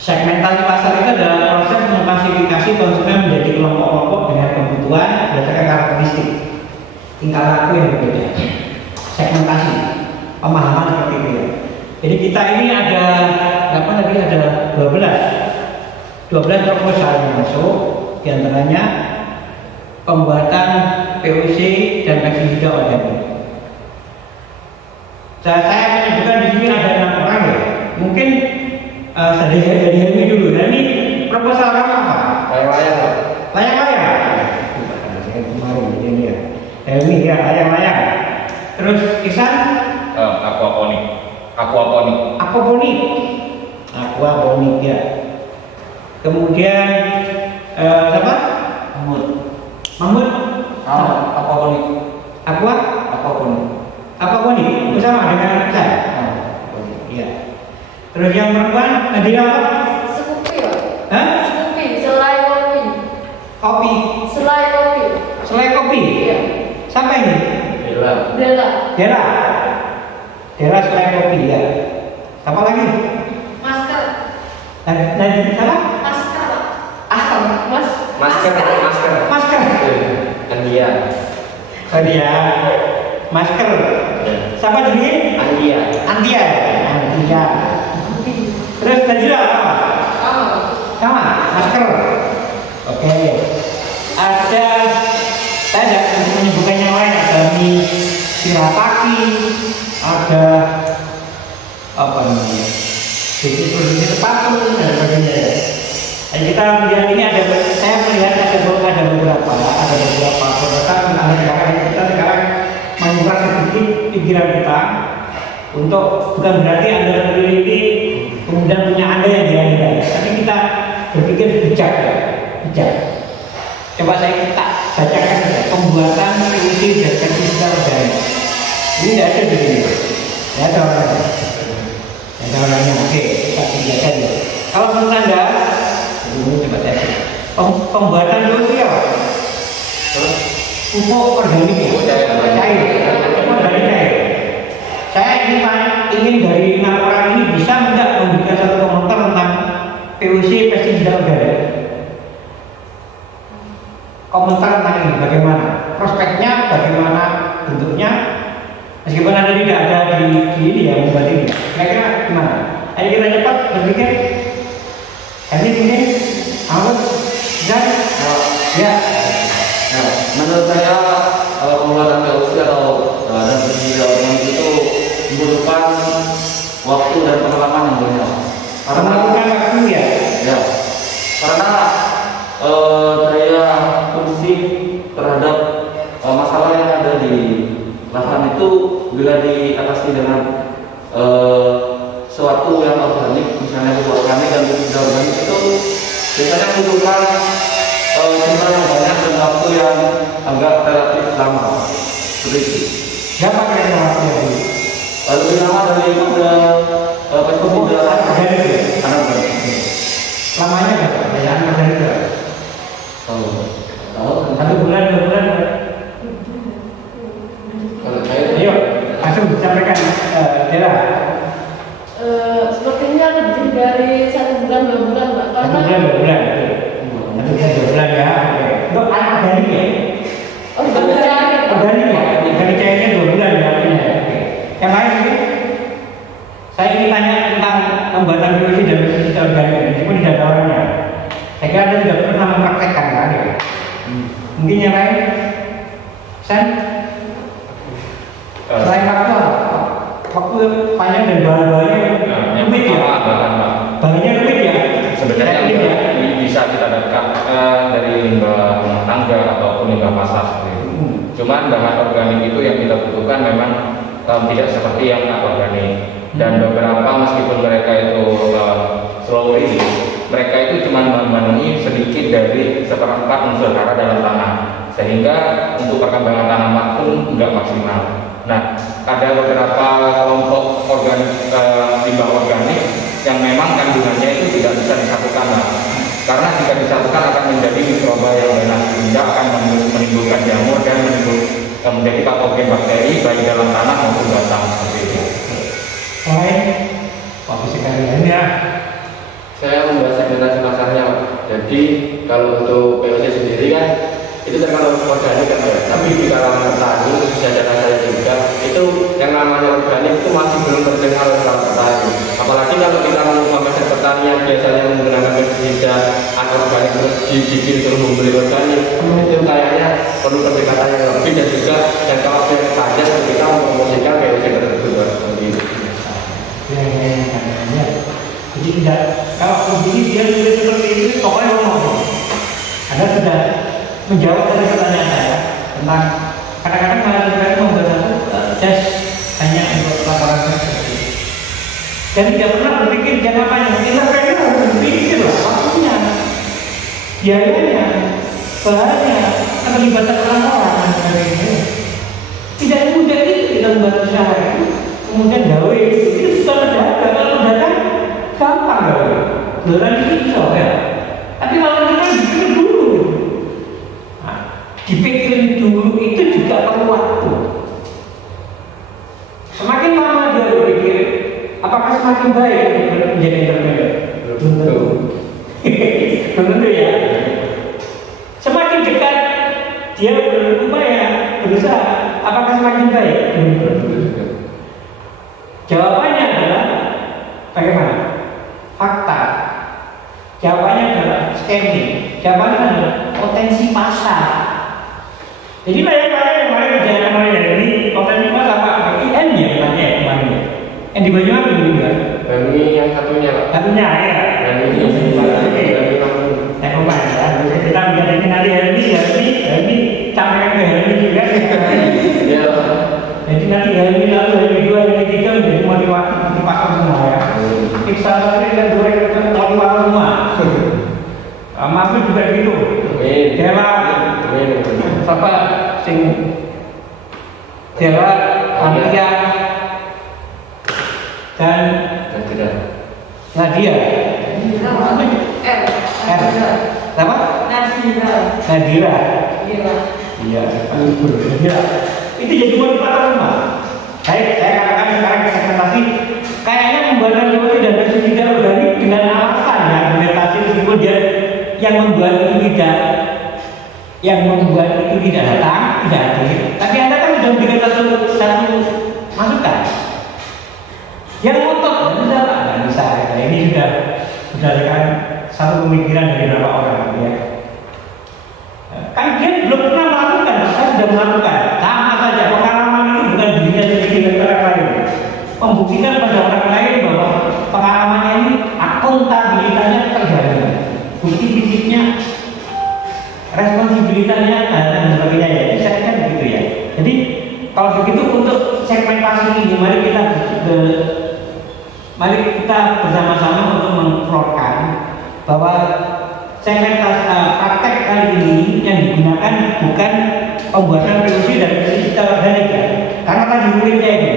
Segmentasi pasar itu adalah proses mengklasifikasi konsumen menjadi kelompok-kelompok dengan kebutuhan berdasarkan karakteristik tingkah laku yang berbeda. Segmentasi, pemahaman seperti itu ya. Jadi kita ini ada apa tadi, ada 12 proposal yang masuk, diantaranya pembuatan POC dan pestisida organik. Saya menyebutkan di sini ada 6 orang ya. Mungkin dari Helmi dulu. Helmi, proposal kamu apa? Layang-layang. Layang-layang. Saya kemarin ini ya. Helmi ya, layang-layang. Terus Isan? Aquaponik. Aquaponik ya. Kemudian siapa? Mahmud? Aquaponik. Aquaponik bersama dengan saya. Iya. Terus yang perempuan Nadira apa? Scoopy, Pak. Hah? Scoopy, selai kopi. Kopi. Selai kopi. Iya. Siapa ini? Dela. Dela selai kopi ya. Siapa lagi? Masker. Nadira siapa? Masker, Pak. Asal. Masker. Andia. Masker. Siapa jadi? Andia. Terus Nadira apa? Sama. Masker. Oke. Ada, saya tidak menyebutkan yang lain. Ada mie shirataki, ada apa namanya? Produksi sepatu dan sebagainya. Dan kita melihat ini saya melihat ada beberapa produk kita sekarang membuka sedikit pikiran kita untuk, bukan berarti Anda meneliti kemudian punya Anda yang diandai, tapi kita berpikir bijak. Coba saya bacakan saja. Pembuatan POC dan pestisida organik. Ini tidak ada di sini. Ya, ada orangnya. Oke, kita biarkan ya. Kalau menurut Anda, ini coba saya pembuatan POC apa? Pupuk organik cair. Saya ingin dari 6 orang ini bisa tidak memberikan satu komentar tentang POC pestisida organik. Komentar tentang ini bagaimana? Prospeknya bagaimana? Bentuknya? Meskipun Anda tidak ada di ini ya, membuat ini. Kira-kira gimana? Ayo kita cepat berpikir. Ini awal dan ya. Menurut saya pembuatan POC atau dan pestisida organik itu membutuhkan waktu dan pengalaman yang banyak. Karena saya fungsi terhadap masalah yang ada di lahan itu bila diatasi dengan suatu yang organik, misalnya pupuk organik dan pestisida organik itu biasanya membutuhkan jumlah yang banyak dan waktu yang agak relatif lama. Seperti itu. Berapa kira-kira waktunya ini? Lebih lama dari pestisida anak. Lamanya berapa? Bayaan dari berapa? Tahu? 1 bulan, 2 bulan? Kalau saya Ayo, langsung sampaikan, Dela. Sepertinya lebih dari 1 bulan, 2 bulan, Pak. 1 bulan, 2 bulan. 1 bulan, 2 bulan ya. Untuk anak organik ya? Organik ya? Organik cairnya 2 bulan ya. Yang lain ini? Saya ingin tanya tentang pembuatan POC dan pestisida organik, meskipun tidak ada orangnya. Saya kira Anda tidak pernah mempraktekkan kan ya? Mungkin yang lain? Sen? Selain waktu apa? Waktu panjang dan bahan-bahannya rumit ya? Bahannya rumit ya? sebenarnya bisa kita dapatkan dari limbah rumah tangga ataupun limbah pasar seperti itu. Cuman bahan organik itu yang kita butuhkan memang tidak seperti yang organik. Dan beberapa meskipun mereka itu slow release, mereka itu cuma memenuhi sedikit dari 1/4 unsur hara dalam tanah, sehingga untuk perkembangan tanaman pun nggak maksimal. Nah, ada beberapa kelompok organik, limbah organik yang memang kandungannya itu tidak bisa disatukan, karena jika disatukan akan menjadi mikroba yang ganas, sehingga akan menimbulkan jamur dan menjadi patogen bakteri baik dalam tanah maupun batang seperti itu. Bagus sekali ya. Saya namanya organik itu masih belum terdengar oleh para petani. Apalagi kalau kita ngomong mesin petani yang biasanya menggunakan pestisida anorganik terus dibikin terus membeli organik, itu kayaknya perlu pendekatan yang lebih dan juga jangka waktu yang panjang untuk kita mempromosikan POC tersebut seperti itu. Ya. Jadi tidak, kalau begini dia tulis seperti itu, pokoknya ngomong. Anda sudah menjawab dari pertanyaan saya tentang kadang-kadang malah kita membuat satu tes hanya untuk laporan seperti itu. Dan tidak pernah berpikir jangka panjang. Kita harus berpikir lah waktunya, biayanya, bahannya, keterlibatan orang-orang dan sebagainya. Tidak mudah itu kita membuat usaha itu, kemudian gawe itu sudah ada. Kalau datang gampang gawe, dolan itu bisa ya. Tapi kalau kita dipikir dulu, dipikirin dulu itu juga perlu waktu. Semakin lama dia berpikir, apakah semakin baik untuk menjadi entrepreneur? Belum tentu ya. Semakin dekat dia berupaya berusaha, apakah semakin baik? Jawabannya adalah bagaimana? Fakta. Jawabannya adalah scamming. Jawabannya adalah potensi pasar. Jadi banyak-banyak yang kemarin kerjaan kemarin ini potensi pasar apa? IN ya namanya kemarin. Yang di Banyuwangi juga. Ini yang satunya Pak. Satunya ya. Dan ini Saya kemarin ya. Kita lihat ini nanti hari ini sampaikan ke hari ini juga. ya. Jadi nanti hari ini lalu hari kedua hari ketiga menjadi motivasi semua ya. Kita tadi dan dua itu motivasi semua. Maksud juga gitu. Dewa, siapa sing Dewa, Amelia dan Nadia. Apa? Nadira. Iya. Itu jadi motivator semua. Saya katakan sekarang segmentasi kayaknya membuat POC dan pestisida organik dengan alasan ya segmentasi meskipun dia yang membuat itu tidak datang, tidak hadir. Tapi Anda kan sudah memberikan satu masukan. Yang ngotot sudah Pak, nggak bisa. Nah, ini sudah kan satu pemikiran dari beberapa orang ya. Kan dia belum pernah melakukan, saya sudah melakukan. Sama saja pengalaman itu bukan dirinya sendiri dan orang lain. Membuktikan pada orang lain bahwa pengalamannya ini akuntabilitasnya terjaga. Bukti fisiknya, responsibilitasnya dan sebagainya ya. Jadi saya kan begitu ya. Jadi kalau begitu untuk segmentasi ini mari kita bersama-sama untuk mengflorkan bahwa segmentasi praktek kali ini yang digunakan bukan pembuatan POC dan pestisida organik ya. Karena tadi muridnya ini,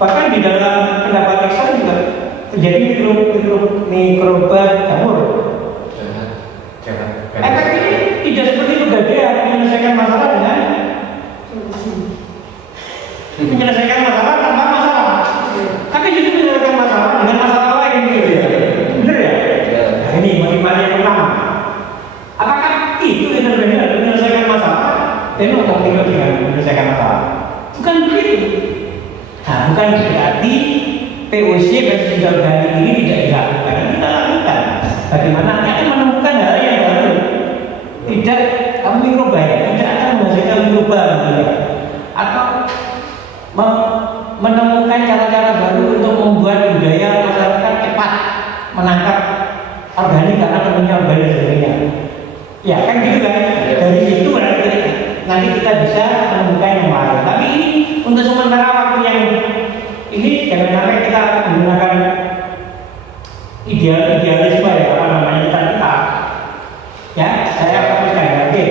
bahkan di dalam pendapat Iksan juga terjadi mikroba jamur. Efek ini tidak seperti pegadaian menyelesaikan masalah dengan menyelesaikan masalah tanpa masalah. Tapi justru menyelesaikan masalah dengan masalah lain gitu ya. Benar ya? Nah, ini motivasi yang pertama. Apakah itu entrepreneur menyelesaikan masalah? Dan untuk tinggal dengan menyelesaikan masalah. Bukan begitu. Nah, bukan berarti POC pestisida organik ini tidak dilakukan. Kita lakukan. Bagaimana kita menemukan hal yang baru? Tidak kamu mikroba ya, tidak akan menghasilkan mikroba atau menemukan cara-cara baru untuk membuat budaya masyarakat cepat menangkap organik karena temunya organik dan sebagainya. Ya kan gitu kan? Dari situ nanti kita bisa menemukan yang lain. Tapi ini untuk sementara waktu yang ini jangan sampai kita menggunakan idealisme ya, apa namanya kita. Ya, saya sampaikan. Oke.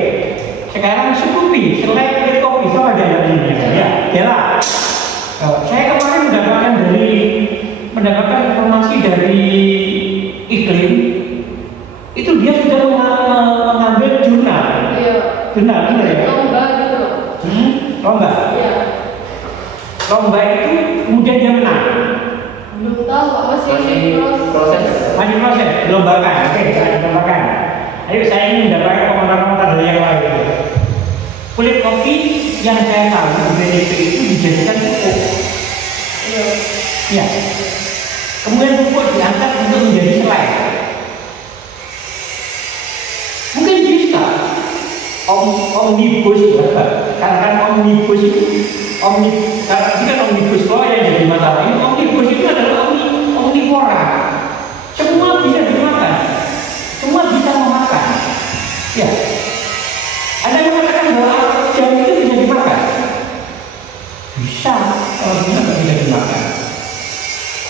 Sekarang cukupi selain kopi sama ada ini ya. Bella. Saya kemarin mendapatkan informasi dari iklim. Itu dia sudah mengambil jurnal. Iya. Benar ya? Lomba gitu. Lomba. Iya. Lomba itu kemudian dia menang. Belum tahu Pak, masih proses. Masih proses, dilombakan. Oke, saya dilombakan. Ayo saya ingin mendapatkan komentar-komentar dari yang lain. Kulit kopi yang saya tahu di BDP itu dijadikan pupuk. Ya. Kemudian pupuk diangkat untuk menjadi selai. Mungkin bisa omnibus ya. Karena omnibus itu karena ini kan omnibus law yang jadi masalah. Ini omnibus itu adalah omnivora. Semua bisa dimakan, semua bisa memakan. Ya. Ada yang mengatakan bahwa jam itu bisa dimakan. Bisa, kalau tidak bisa dimakan.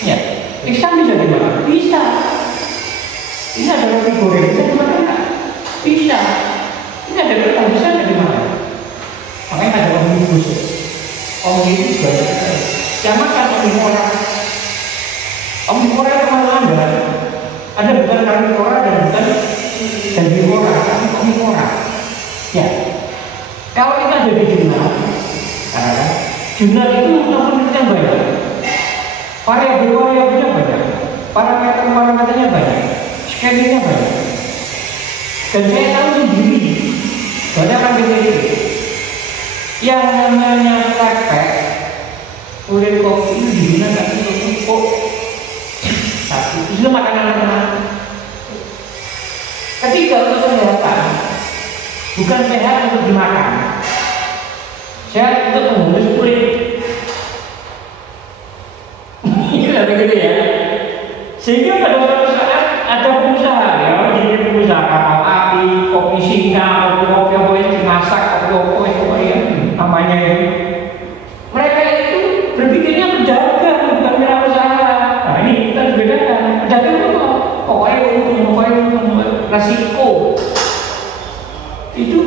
Ya, ikan bisa dimakan. Bisa. Ini ada roti goreng bisa dimakan nggak? Bisa. Ini ada kentang bisa nggak dimakan? Makanya ada omnibus. Omnibus banyak sekali. Yang makan omnivora. Omnivora itu mana ada? Ada bukan karnivora dan bukan herbivora, tapi omnivora. Ya, kalau kita jadi jurnal, jurnal itu komponennya banyak, variabel-variabelnya banyak, parameter-parameternya banyak, scannernya banyak. Dan saya tahu sendiri, banyak orang itu yang namanya lepek, kulit kopi itu digunakan untuk pupuk. Satu, itu makanan. Ketiga, untuk kesehatan. Bukan sehat untuk dimakan, sehat untuk mengurus kulit. Ini begitu ya. Sehingga pada suatu saat ada pengusaha ya, jadi pengusaha kapal api, kopi singa, kopi yang dimasak, kopi yang namanya itu. Mereka itu berpikirnya berdagang, bukan wirausaha. Nah ini kita bedakan. Berdagang itu pokoknya resiko. Itu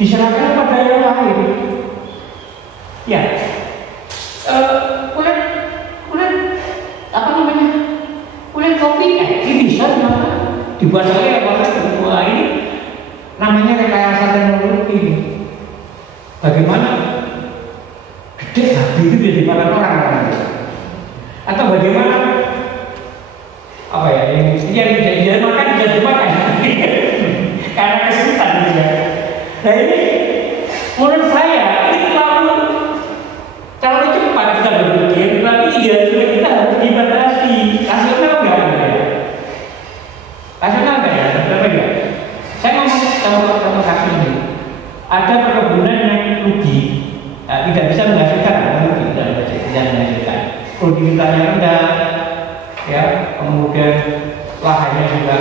diserahkan pada yang lain. Ya, kulit apa namanya? Kulit kopi, ini bisa dimakan. Dibuat saya apa semua ini namanya rekayasa teknologi. Bagaimana gede habis itu bisa dimakan orang? Atau bagaimana apa ya? Yang makan bisa dimakan. Karena kesulitan ya. Nah ini menurut saya ini terlalu cepat kita berpikir, tapi idealisme kita harus dibatasi. Rasional enggak ya? Rasional enggak ya? Berapa ya? Saya ngomong sama kaki ini. Ada perkebunan yang rugi, tidak bisa menghasilkan, tidak menghasilkan. Produktivitasnya rendah, ya, kemudian lahannya juga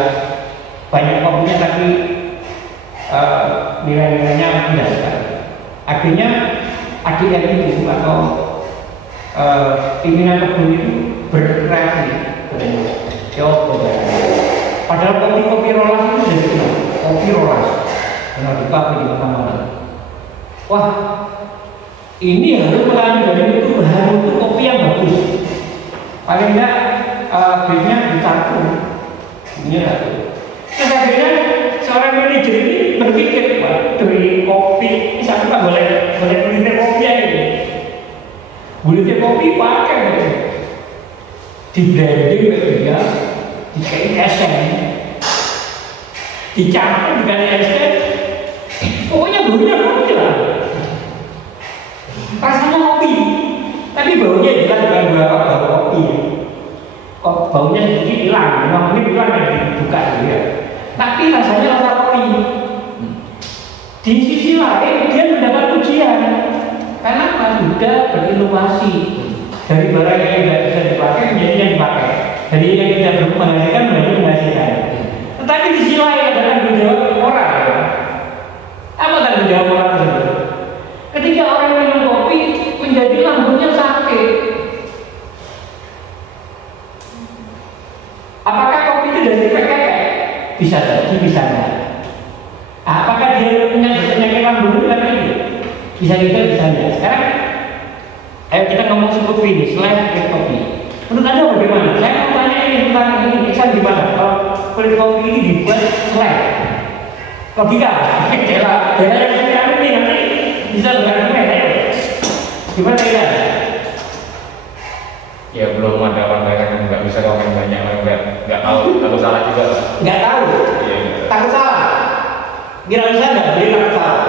banyak kopinya tapi nilai-nilainya rendah sekali. Akhirnya ADR itu atau pimpinan kebun itu berkreasi, padahal kopi rolas itu jadi kopi rolas, benar di kafe di mana-mana. Wah, ini harus mengambil dari itu bahan untuk kopi yang bagus. Paling enggak bibnya dicampur, ini satu. Akhirnya seorang manajer ini berpikir, wah dari kopi, misalnya Pak boleh bulitir kopi aja ini. Bulitir kopi pakai betul. Di blending dia, dikasih esen, dicampur dengan esen, pokoknya baunya kopi lah. Rasanya kopi, tapi baunya jelas bukan bau kopi. Baunya sedikit hilang, 5 menit hilang dan dibuka ya. Tapi rasanya rasa kopi. Di sisi lain dia mendapat pujian karena sudah berinovasi dari barang yang tidak bisa dipakai menjadi yang dipakai, dari yang tidak menghasilkan menjadi menghasilkan. Tetapi di sisi lain ada tanggung jawab moral. Apa tanggung jawab moral tersebut? Ketika orang minum kopi menjadi lambungnya sakit, apakah kopi itu dari PKK? Bisa jadi, bisa enggak. Apakah dia punya penyakit lambung karena itu? Bisa juga, bisa enggak. Sekarang, ayo kita ngomong seperti ini, selain kulit kopi. Menurut Anda bagaimana? Saya mau tanya ini tentang ini, Iksan gimana? Kalau kulit kopi ini dibuat selain logika, jela yang seperti ini nanti bisa bergabung ya? Gimana ya? Ya belum ada orang yang nggak bisa komen banyak, nggak tahu, takut salah juga. Nggak tahu, Iya. takut salah. Kira bisa nggak? Jadi takut salah.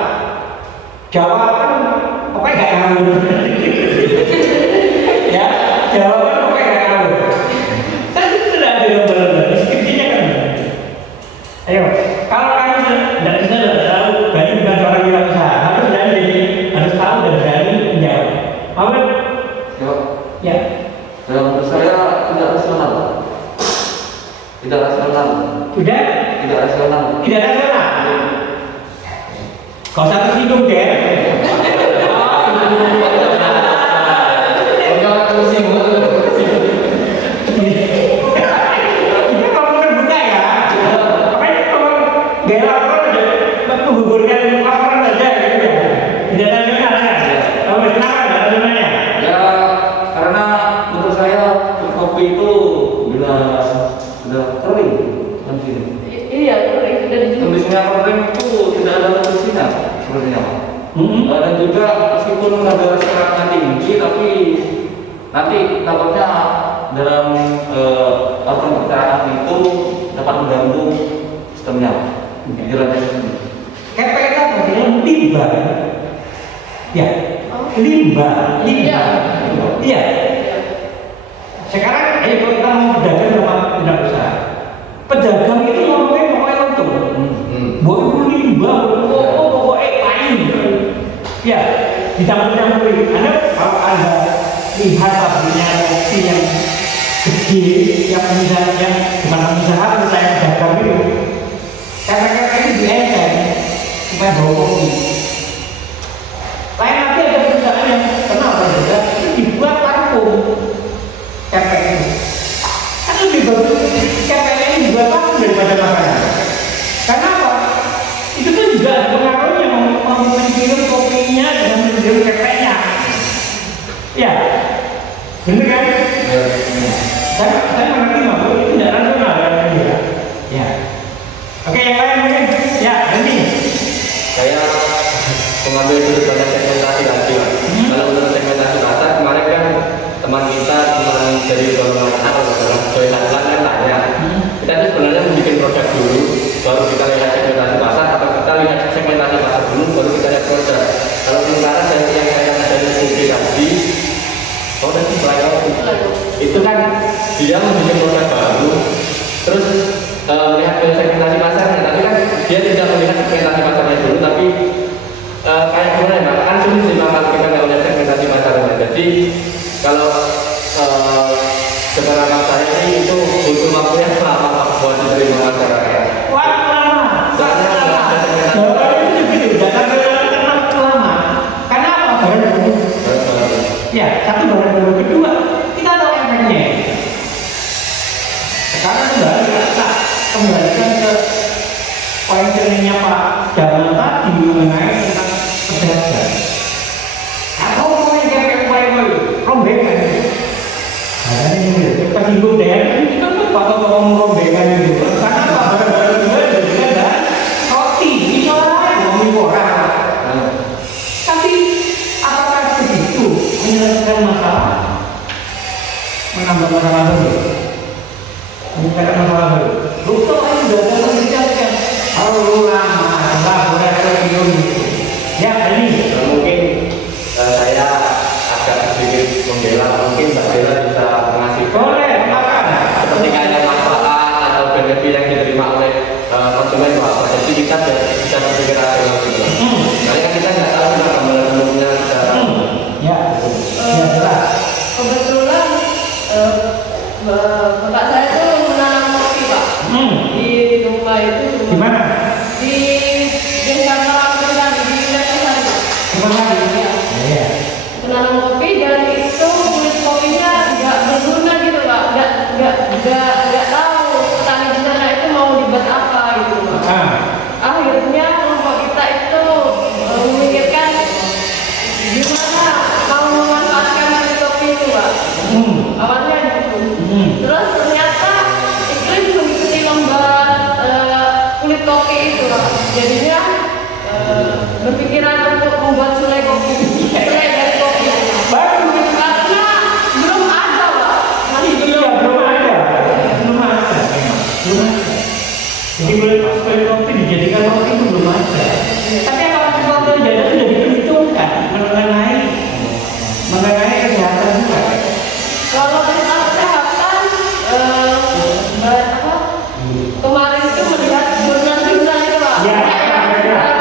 Jawaban, pokoknya nggak tahu. dan juga meskipun ada sekarang tinggi, tapi nanti takutnya dalam pencernaan itu dapat mengganggu sistemnya. Kepek itu apa? Limbah. Ya, limbah. Iya. Sekarang ayo kita mau berdagang sama tidak besar. Pedagang itu ngomongnya pokoknya untung. Bawa limbah, pokoknya kain. Ya, dicampur-campuri. Kalau Anda lihat pabriknya kopi yang gede, yang bukan pengusaha, saya dagang itu, kepek-kepek itu diengkel supaya bawa kopi. Lain lagi ada perusahaan yang kenapa juga itu dibuat vakum kepek itu. Kan lebih bagus kepek ini dibuat vakum daripada makanan. Karena apa? Itu kan juga ada pengaruhnya menggiring kopinya dengan menggiring kepeknya. Ya, bener kan? Saya mengerti bahwa itu tidak rasional kan ya. Ya. Oke, yang lain mungkin. Ya, ini. Saya mengambil sudut pandang segmentasi lagi. Kalau menurut segmentasi pasar kemarin kan teman dari golongan atau Joy Satlan kan tanya, kita itu sebenarnya membuat produk dulu, baru kita lihat segmentasi pasar, atau kita lihat segmentasi pasar dulu, baru kita lihat produk. Kalau sementara dari yang saya dari publik tadi, itu kan dia membuat produk baru, terus melihat segmentasi pasarnya, tapi kan dia tidak melihat segmentasi pasarnya dulu, tapi kayak gimana ya, kan sulit sih kalau kita nggak melihat segmentasi pasarnya. Jadi kalau sekarang saya ini itu butuh waktu yang lama buat diterima masyarakat. Ya, satu barang baru, kedua kita tahu efeknya. Sekarang kita kembalikan ke poin pentingnya Pak Jamal tadi mengenai tentang pedagang. Atau mau yang kayak rombekan. Nah, ini kita singgung deh. Ini kan Pak ngomong rombekan itu. Karena Pak barang-barang juga ada roti, misalnya ngomong orang. Tapi apakah begitu menyelesaikan masalah, menambah masalah baru, menyelesaikan masalah baru? Betul, ini sudah ada penelitian. Kalau lama, laboratorium itu. Ya, ini mungkin saya agak sedikit membela, mungkin Mbak Bella bisa mengasih. Boleh, makan. Seperti kayak manfaat atau benefit yang diterima oleh konsumen itu apa? Jadi kita bisa berpikir rasional gitu. Karena kan kita nggak tahu gambaran umumnya secara. Ya, jelas. Kebetulan bapak saya itu menanam kopi Pak. Di rumah itu. Di mana? Di desa Kalangkota di wilayah sana. Kemana lagi? Iya. Menanam kopi dan itu kulit kopinya nggak berguna gitu Pak. Nggak tahu petani di sana itu mau dibuat apa gitu Pak. Akhirnya kelompok kita itu memikirkan gimana mau memanfaatkan kulit kopi itu Pak. Awalnya gitu. Terus ternyata iklim mengikuti lomba kulit kopi itu Pak. Jadinya berpikiran untuk membuat sulai kopi. Sulai dari kopi. Baru Karena belum ada Pak. Masih iya, belum ada. Jadi kulit kopi dijadikan kopi itu belum ada. Tapi kalau sesuatu yang ada sudah diperhitungkan mengenai kesehatan juga. kalau tentang kesehatan kemarin itu melihat jurnal itu Pak. Ya,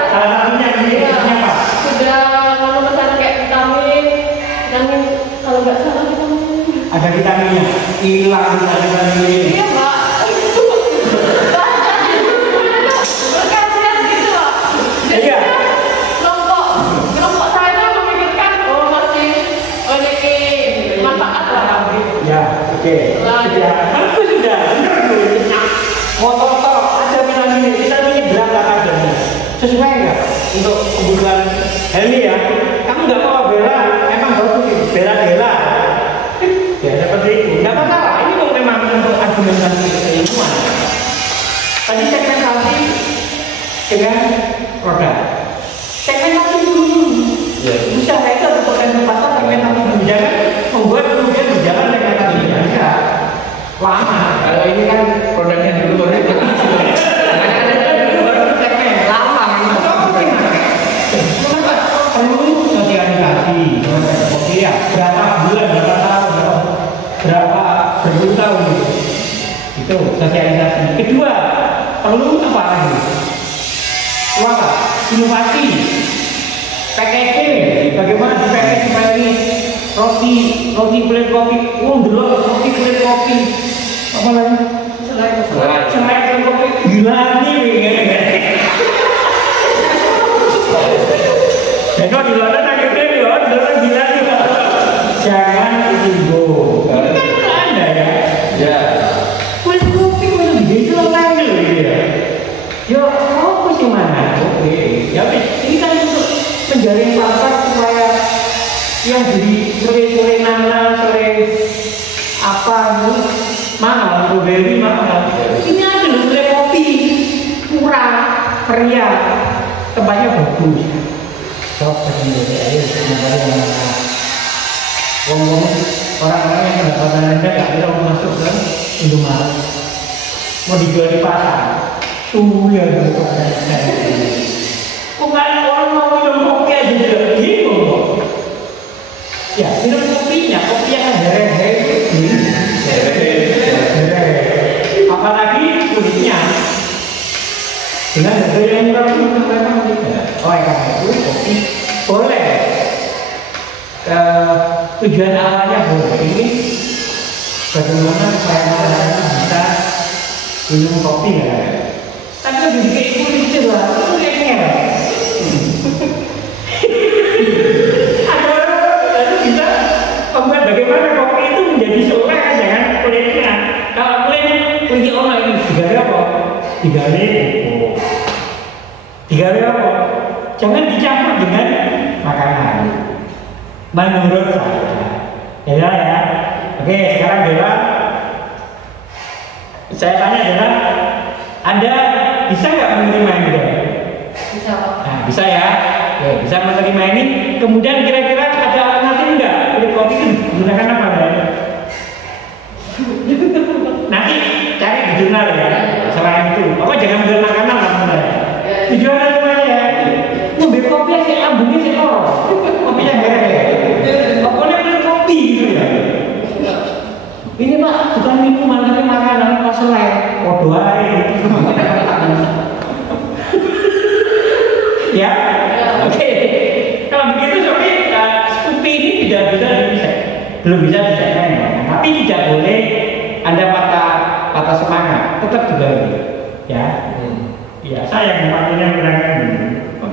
salah satunya ini apa? Sudah memesan kayak vitamin dan kalau nggak salah vitamin. Ada vitaminnya, hilang vitamin. Iya Pak. Berkasihan gitu Pak. Jadi Iya. kelompok saya itu memikirkan masih memiliki manfaat lah. Ya, oke. Ya, bagus sudah. Benar tuh. Motor ada vitaminnya berapa kadarnya? Sesuai nggak untuk kebutuhan Helmi ya? Kamu nggak mau bela, emang bagus bela. Ya seperti itu. Nggak masalah. Ini memang untuk argumentasi keilmuan. Tadi segmentasi dengan produk. Segmentasi dulu. kalau ini kan produknya dulu baru itu. Perlu sosialisasi. Oke ya, berapa bulan, berapa tahun, berapa bertahun itu sosialisasi. Kedua, perlu apa lagi? Apa? Inovasi, packaging. Bagaimana di packaging supaya ini roti kulit kopi, dulu roti kulit kopi, apa lagi? Selai kulit kopi, gila nih. Kalau di luar tak gede di luar gila juga. Jangan itu ini kan udah ada ya. Ya. Kulit kopi kulit gede itu lain dulu ya. Yo, apa sih mana? Oke. Ya ini kan untuk menjaring pasar supaya yang beli sore nana sore apa itu mahal, blueberry mahal. Ini ada loh sore kopi murah, meriah, tempatnya bagus. Sok sendiri aja sebenarnya ngomong orang-orang yang pendapatan rendah nggak bisa masuk ke Indomaret mau dijual di pasar tuh ya gitu bukan orang mau minum kopi aja juga gitu ya minum kopinya kopi yang hehehe apalagi kulitnya dengan harga yang murah itu mereka tidak. Oh ya karena itu kopi boleh. Tujuan awalnya boleh. Ini bagaimana supaya masyarakat bisa minum kopi ya. Tapi lebih kayak kulitnya lah, itu kayaknya. Ada orang itu bisa membuat bagaimana kopi itu menjadi soleh jangan kulitnya. Kalau kulit orang ini digali apa? Digali apa? Jangan dicampur dengan makanan. Menurut saya, ya. Oke, sekarang Dewa, saya tanya Dewa, Anda bisa nggak menerima ini? Bisa. Nah, bisa ya. Oke, bisa menerima ini. Kemudian kira-kira ada alternatif nggak? Kulit kopi itu digunakan apa? Nanti cari di jurnal ya. Selain itu, apa jangan menjual makanan lah sebenarnya. Tujuan namanya ya, ngambil kopi aja lambungnya sih loro, kopinya hehehe, pokoknya minum kopi gitu ya. Ini pak bukan minuman tapi makanan pas selai, podo aja. Ya, oke. Kalau begitu tapi Scoopy ini tidak bisa dipisah, belum bisa disegmen, tapi tidak boleh Anda patah semangat, tetap juga ya. Ya saya memangnya berangkat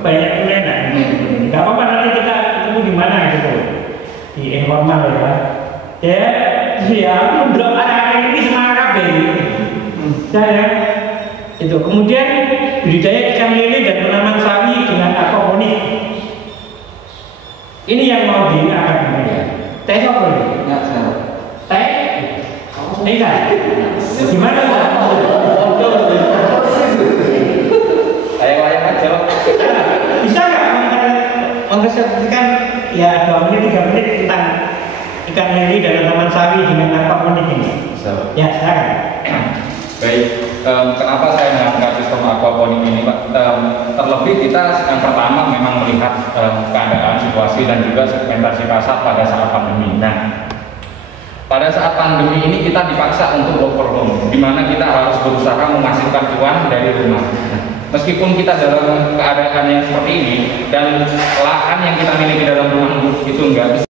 banyak enak. Gak apa-apa nanti kita ketemu di mana gitu di informal ya. Ya aku belum ada ini semangat kabeh. Saya itu kemudian budidaya ikan lele dan penanaman sawi dengan aquaponik. Ini yang mau diangkat ya. Teh apa ini? Enggak salah. Teh? Ikan. Gimana Pak? Bisa nggak mempresentasikan ya 2 menit 3 menit tentang ikan lele dan tanaman sawi dengan aquaponik ini? Bisa. Ya silakan. Baik, kenapa saya mengangkat sistem aquaponik ini Pak? Terlebih kita yang pertama memang melihat keadaan situasi dan juga segmentasi pasar pada saat pandemi. Nah, pada saat pandemi ini kita dipaksa untuk work from home, di mana kita harus berusaha menghasilkan cuan dari rumah. Meskipun kita dalam keadaan yang seperti ini dan lahan yang kita miliki dalam rumah itu enggak bisa,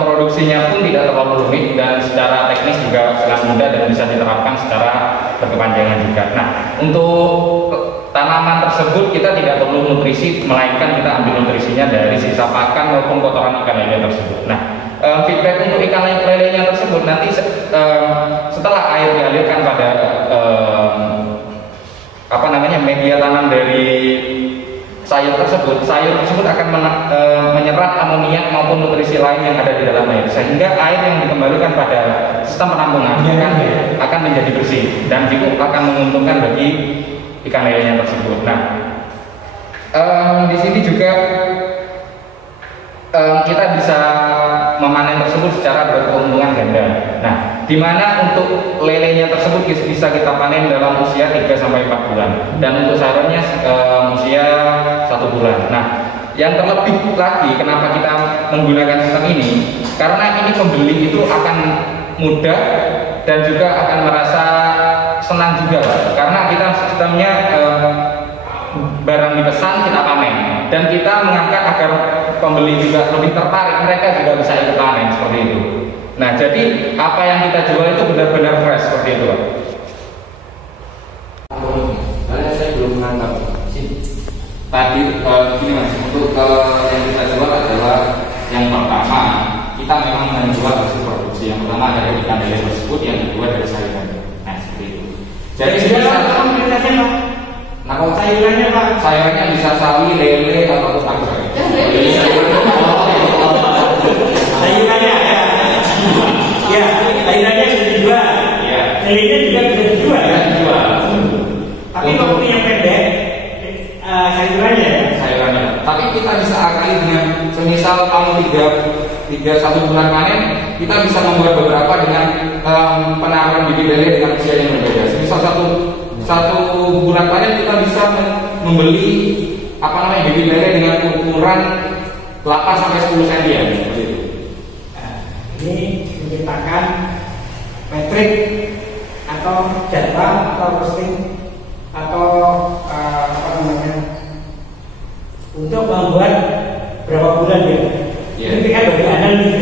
memproduksinya pun tidak terlalu rumit dan secara teknis juga sangat mudah dan bisa diterapkan secara berkepanjangan juga. Nah, untuk tanaman tersebut kita tidak perlu nutrisi, melainkan kita ambil nutrisinya dari sisa pakan maupun kotoran ikan lele tersebut. Nah, feedback untuk ikan lelenya tersebut nanti setelah air dialirkan pada media tanam dari sayur tersebut akan menyerap amoniak maupun nutrisi lain yang ada di dalam air, sehingga air yang dikembalikan pada sistem penampungan akan menjadi bersih dan itu akan menguntungkan bagi ikan lelenya tersebut. Nah, di sini juga kita bisa memanen tersebut secara berkeuntungan ganda. Nah, di mana untuk lelenya tersebut bisa kita panen dalam usia 3-4 bulan, dan untuk sayurannya usia 1 bulan. Nah, yang terlebih lagi kenapa kita menggunakan sistem ini, karena ini pembeli itu akan mudah dan juga akan merasa senang juga, karena kita sistemnya barang dipesan kita panen, dan kita mengangkat agar pembeli juga lebih tertarik, mereka juga bisa ikut panen seperti itu. Nah, jadi apa yang kita jual itu benar-benar fresh seperti itu, Pak. Karena saya belum menangkap. Tadi gini Mas, untuk yang kita jual adalah yang pertama kita memang menjual hasil produksi. Yang pertama dari ikan lele tersebut, yang kedua dari sayuran. Nah, seperti itu. Jadi komunitasnya Pak. Nah, kalau sayurannya Pak, sayurannya bisa sawi, lele, atau apa? Sayurannya ya, sayurannya bisa dijual. Ya. Lelenya juga bisa dijual. Ya, dijual. Tapi waktu yang pendek, sayurannya ya. Sayurannya. Tapi kita bisa akali dengan semisal kalau 1 bulan panen, kita bisa membuat beberapa dengan penaruhan bibit lele dengan usia yang berbeda. Semisal satu bulan panen kita bisa membeli bibit lele dengan ukuran 8-10 cm ya. Ini menciptakan metrik atau jadwal atau roasting atau untuk membuat berapa bulan ya. Ini kan bagi analis